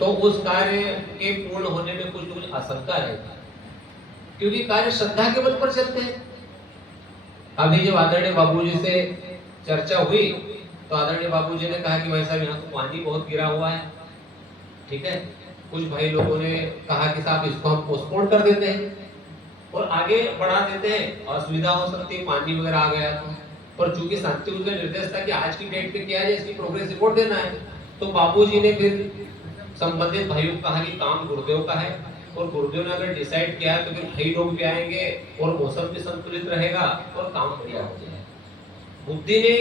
तो उस कार्य के पूर्ण होने में कुछ न कुछ आशंका रहती है, क्योंकि कार्य श्रद्धा के बल पर चलते हैं। अभी जब आदरणीय बाबूजी से चर्चा हुई तो आदरणीय बाबूजी ने कहा कि भाई साहब यहाँ तो पानी बहुत गिरा हुआ है, ठीक है। कुछ भाई लोगों ने कहा कि साहब इसको हम पोस्टपोन कर देते हैं और आगे बढ़ा देते हैं, असुविधा हो सकती है, पानी वगैरह आ गया तो। पर चूंकि शांति उनका निर्देश था कि आज की डेट पे किया जाए, इसकी प्रोग्रेस रिपोर्ट देना है, तो बाबूजी ने फिर संबंधित भाइयों को कहा कि काम गुरुदेव का है और गुरुदेव ने अगर डिसाइड किया है तो फिर भाई लोग भी आएंगे और मौसम भी संतुलित रहेगा और काम बढ़िया हो जाएगा। बुद्धि ने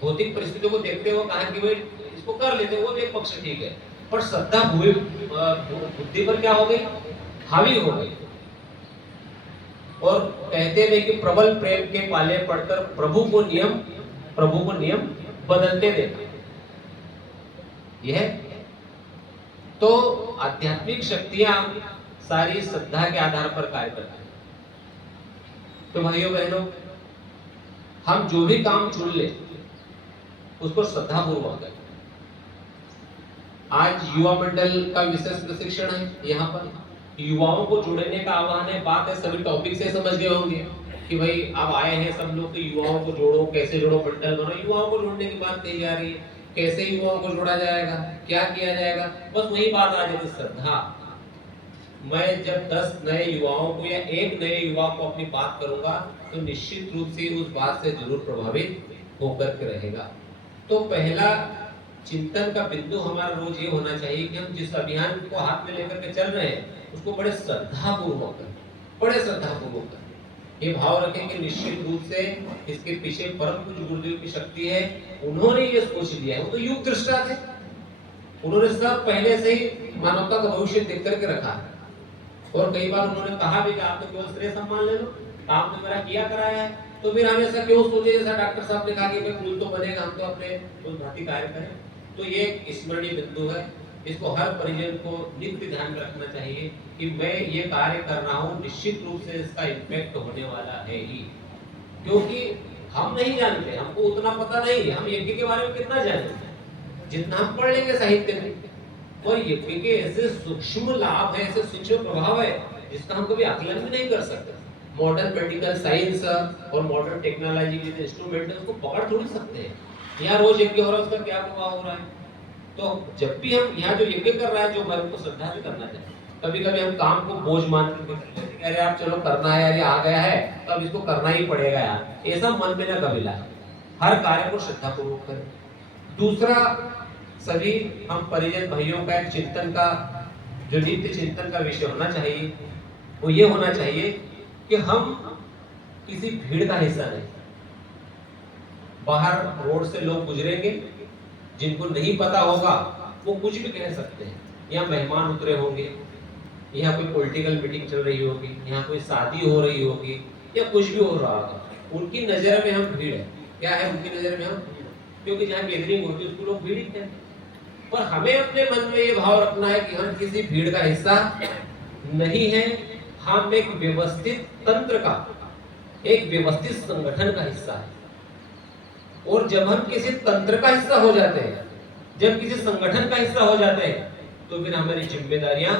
भौतिक परिस्थितियों को देखते हुए कहा कि भाई इसको कर लेते हैं, वो भी एक पक्ष ठीक है, पर श्रद्धा बुद्धि पर क्या हो गई, हावी हो गई। और कहते हैं कि प्रबल प्रेम के पाले पड़कर प्रभु को नियम बदलते देखा। यह तो आध्यात्मिक शक्तियां सारी श्रद्धा के आधार पर कार्य करती हैं। तो भाइयों बहनों, हम जो भी काम चुन ले उसको श्रद्धा पूर्वक करें। आज युवा मंडल का विशेष प्रशिक्षण है, यहाँ पर युवाओं को जोड़ने का आह्वान है। बात है सभी टॉपिक से समझ गए होंगे कि भाई अब आए हैं सब लोग, तो युवाओं को जोड़ो, कैसे जोड़ो, मंडल बनो। युवाओं को जोड़ने की बात कही जा रही है, कैसे युवाओं को जोड़ा जाएगा, क्या किया जाएगा, बस वही बात आ जाती, श्रद्धा। मैं जब 10 नए युवाओं को या एक नए युवा को अपनी बात करूंगा तो निश्चित रूप से उस बात से जरूर प्रभावित होकर के रहेगा। तो पहला चिंतन का बिंदु हमारा रोज ये होना चाहिए कि हम जिस अभियान को हाथ में लेकर के चल रहे हैं उसको बड़े श्रद्धापूर्वक करें, बड़े श्रद्धापूर्वक करें। ये भाव रखें कि निश्चित रूप से इसके पीछे परम पूज्य गुरुदेव की शक्ति है, उन्होंने ये सोच लिया है। वो तो युग दृष्टा थे, उन्होंने सब पहले से ही मानवता का भविष्य देख करके रखा है। और कई बार उन्होंने कहा भी कि आप तो केवल श्रेय सम्मान ले लो, काम तो मेरा किया कराया है, तो फिर हम ऐसा क्यों सोचे, जैसा डॉक्टर साहब ने कहा कि कुल तो बनेगा, हम तो अपने उस भांति कार्य करें। तो ये एक स्मरणीय बिंदु है, इसको हर परिजन को नित्य ध्यान में रखना चाहिए कि मैं ये कार्य कर रहा हूँ, निश्चित रूप से इसका इम्पैक्ट होने वाला है ही। क्योंकि हम नहीं जानते, हमको उतना पता नहीं है, हम यज्ञ के बारे में कितना जानते हैं, जितना हम पढ़ लेंगे साहित्य में। और यज्ञ के ऐसे सूक्ष्म लाभ है, ऐसे सूक्ष्म प्रभाव है जिसका हम कभी आकलन भी नहीं कर सकते। मॉडर्न मेडिकल साइंस और मॉडर्न टेक्नोलॉजी के इंस्ट्रूमेंट है, उसको पकड़ थोड़ी सकते हैं। यहाँ रोज यज्ञ हो रहा है, उसका क्या प्रभाव हो रहा है। तो जब भी हम यहाँ जो यज्ञ कर रहा है, जो मन को श्रद्धा से करना चाहिए। कभी कभी हम काम को बोझ मान के अरे आप चलो करना है यार, ये आ गया है तो अब इसको करना ही पड़ेगा यार, ऐसा मन में ना कभी लाए। हर कार्य को श्रद्धा पूर्वक करें। दूसरा, सभी हम परिजन भाइयों का एक चिंतन का जो नित्य चिंतन का विषय होना चाहिए वो ये होना चाहिए कि हम किसी भीड़ का हिस्सा नहीं। बाहर रोड से लोग गुजरेंगे, जिनको नहीं पता होगा वो कुछ भी कह सकते हैं। यहाँ मेहमान उतरे होंगे, यहाँ कोई पॉलिटिकल मीटिंग चल रही होगी, यहाँ कोई शादी हो रही होगी या कुछ भी हो रहा होगा, उनकी नजर में हम भीड़ है। क्या है उनकी नजर में हम? क्योंकि जहाँ गैदरिंग होती है उसको लोग भीड़ ही कहते हैं। पर हमें अपने मन में ये भाव रखना है कि हम किसी भीड़ का हिस्सा नहीं है, हम एक व्यवस्थित तंत्र का, एक व्यवस्थित संगठन का हिस्सा है। और जब हम किसी तंत्र का हिस्सा हो जाते हैं, जब किसी संगठन का हिस्सा हो जाते हैं, तो फिर हमारी जिम्मेदारियां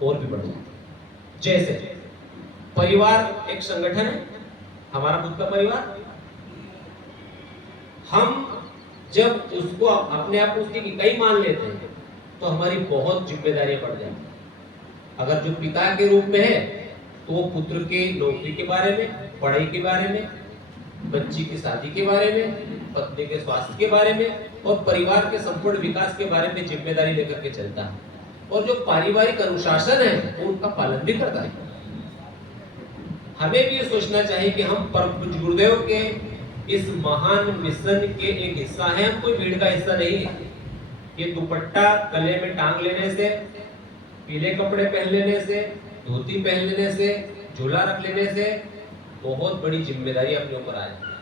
और भी बढ़ जाती हैं। जैसे परिवार एक संगठन है, हमारा खुद का परिवार, हम जब उसको अपने आप उसकी इकाई मान लेते हैं तो हमारी बहुत जिम्मेदारियां बढ़ जाती हैं। अगर जो पिता के रूप में है तो वो पुत्र के नौकरी के बारे में, पढ़ाई के बारे में, बच्ची की शादी के बारे में, पत्नी के स्वास्थ्य के बारे में और परिवार के संपूर्ण विकास के बारे में जिम्मेदारी लेकर के चलता है। और जो पारिवारिक अनुशासन है वो उनका पालन भी करता है। हमें भी ये सोचना चाहिए कि हम परम पूज्य गुरुदेव के इस महान मिशन के एक हिस्सा है, हम कोई भीड़ का हिस्सा नहीं है। ये दुपट्टा गले में टांग लेने से, पीले कपड़े पहन लेने से, धोती पहन लेने से, झोला रख लेने से बहुत बड़ी जिम्मेदारी अपने ऊपर आ जाती है।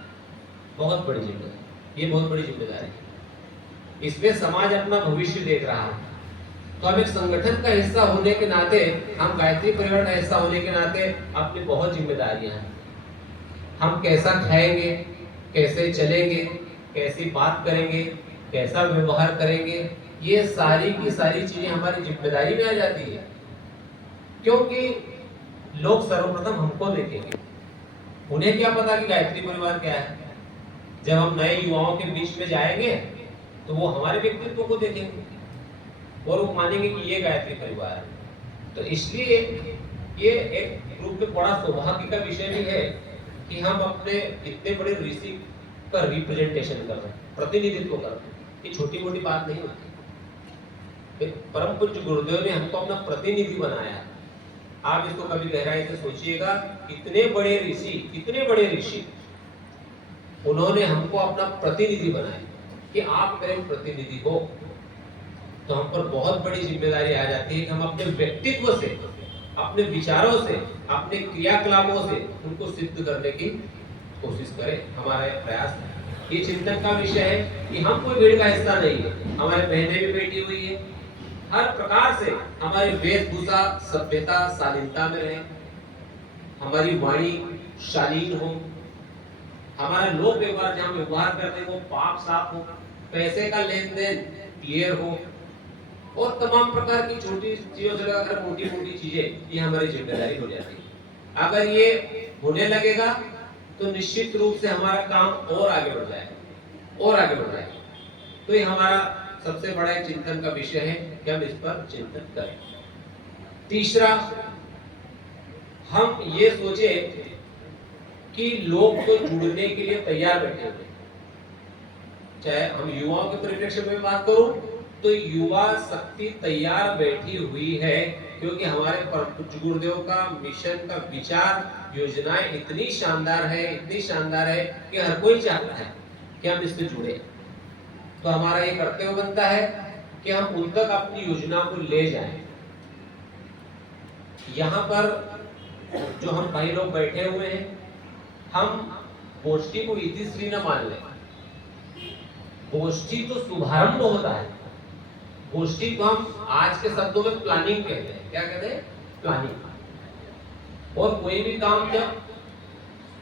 बहुत बड़ी जिम्मेदारी, ये बहुत बड़ी जिम्मेदारी है। इसमें समाज अपना भविष्य देख रहा है। तो हम एक संगठन का हिस्सा होने के नाते, हम गायत्री परिवार का हिस्सा होने के नाते अपनी बहुत जिम्मेदारियां हैं। हम कैसा खाएंगे, कैसे चलेंगे, कैसी बात करेंगे, कैसा व्यवहार करेंगे, ये सारी की सारी चीजें हमारी जिम्मेदारी में आ जाती है, क्योंकि लोग सर्वप्रथम हमको देखेंगे। उन्हें क्या पता कि गायत्री परिवार क्या है। जब हम नए युवाओं के बीच में जाएंगे तो वो हमारे व्यक्तित्व को देखेंगे और वो मानेंगे कि ये गायत्री परिवार है। तो इसलिए ये एक रूप में बड़ा सौभाग्य का विषय भी है कि हम अपने इतने बड़े ऋषि का रिप्रेजेंटेशन कर रहे हैं, प्रतिनिधित्व कर रहे हैं। ये छोटी मोटी बात नहीं होती। परम पूज्य गुरुदेव ने हमको अपना प्रतिनिधि बनाया। आप इसको कभी गहराई से सोचिएगा, इतने बड़े ऋषि उन्होंने हमको अपना प्रतिनिधि बनाया कि आप मेरे प्रतिनिधि हो। तो हम पर बहुत बड़ी जिम्मेदारी आ जाती है कि हम अपने व्यक्तित्व से, अपने विचारों से, अपने क्रियाकलापों से उनको सिद्ध करने की कोशिश करें। हमारा प्रयास है। ये चिंतन का विषय है कि हम कोई भीड़ का हिस्सा नहीं है। हमारे बहनें भी बैठी हुई है, हर प्रकार से हमारी वेशभूषा सभ्यता शालीनता में रहे, हमारी वाणी शालीन हो, हमारे लोक व्यवहार जहाँ व्यवहार करते हैं वो पाप साफ हो, पैसे का लेन देन क्लियर हो, और तमाम प्रकार की छोटी चीजों से लेकर मोटी मोटी चीजें, ये हमारी जिम्मेदारी हो जाती है। अगर ये होने लगेगा तो निश्चित रूप से हमारा काम और आगे बढ़ जाएगा। तो ये हमारा सबसे बड़ा एक चिंतन का विषय है कि हम इस पर चिंतन करें। तीसरा, हम ये सोचे कि लोग तो जुड़ने के लिए तैयार बैठे हुए। चाहे हम युवाओं के परिप्रेक्ष्य में बात करूं तो युवा शक्ति तैयार बैठी हुई है, क्योंकि हमारे परम पूज्य गुरुदेव का मिशन का विचार, योजनाएं इतनी शानदार है कि हर कोई चाहता है कि हम इससे जुड़े। तो हमारा ये कर्तव्य बनता है कि हम उन तक अपनी योजना को ले जाएं। यहाँ पर जो हम भाई लोग बैठे हुए हैं, हम गोष्ठी को इतिश्री न मान लें। गोष्ठी तो शुभारंभ होता है। गोष्ठी को हम आज के शब्दों में प्लानिंग कहते हैं। क्या कहते हैं? प्लानिंग। और कोई भी काम जब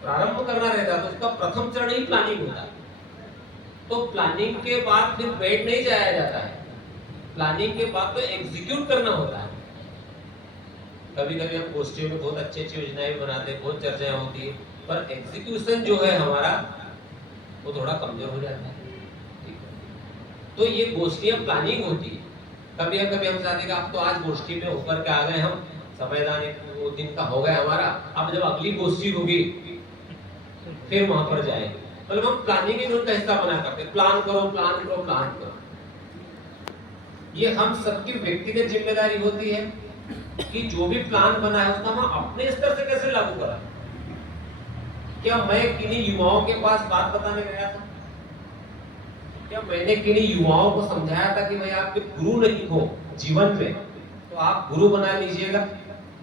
प्रारंभ करना रहता है तो उसका प्रथम चरण ही प्लानिंग होता है। तो प्लानिंग के बाद फिर बैठ नहीं जाया जाता है, प्लानिंग के बाद तो एग्जीक्यूट करना होता है। कभी कभी हम गोष्ठियों में बहुत अच्छी योजनाएं बनाते हैं, बहुत चर्चाएं होती है, पर एग्जीक्यूशन जो है हमारा वो थोड़ा कमजोर हो जाता है। तो ये गोष्ठियां प्लानिंग होती है। कभी हम चाहते हैं अब तो आज गोष्ठी में होकर के आ गए, हम समयदान वो दिन का हो गया हमारा, अब जब अगली गोष्ठी होगी फिर वहां पर जाएंगे। मतलब हम प्लानिंग ही उनका हिस्सा बना करते, प्लान करो। ये हम सबकी व्यक्तिगत जिम्मेदारी होती है कि जो भी प्लान बना है उसका हम अपने स्तर से कैसे लागू करें। क्या मैं किन्हीं युवाओं के पास बात बताने गया था? क्या मैंने किन्हीं युवाओं को समझाया था कि भाई आपके गुरु नहीं हो जीवन में तो आप गुरु बना लीजिएगा,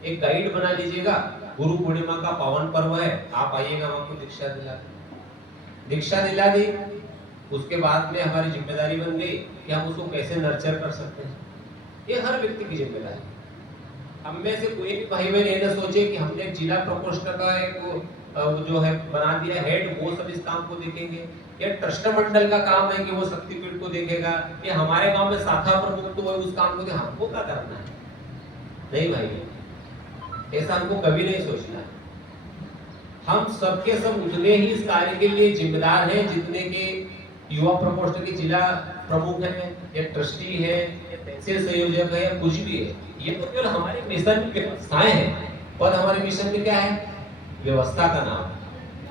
एक गाइड बना लीजिएगा। गुरु पूर्णिमा का पावन पर्व है, आप आइएगा, हम आपको दीक्षा दिला दी। उसके बाद में हमारी जिम्मेदारी बन गई कि हम उसको कैसे नर्चर कर सकते हैं। ये हर व्यक्ति की जिम्मेदारी। हम में से कोई भी भाई बहन ये न सोचे कि हमने जिला प्रकोष्ठ का एक जो है बना दिया हेड, वो सब इस काम को देखेंगे, या ट्रस्ट मंडल का काम है कि वो शक्तिपीठ को देखेगा, या हमारे गांव में शाखा प्रमुख तो वो उस काम को हमको क्या करना है। नहीं भाई, ऐसा हमको कभी नहीं सोचना। हम सबके सब उतने ही इस कार्य के लिए जिम्मेदार हैं जितने के युवा प्रकोष्ठ के जिला प्रमुख है, या ट्रस्टी है, या तहसील संयोजक है, या कुछ भी है। ये तो केवल हमारे मिशन की व्यवस्थाएं हैं। और हमारे मिशन में क्या है? व्यवस्था का नाम।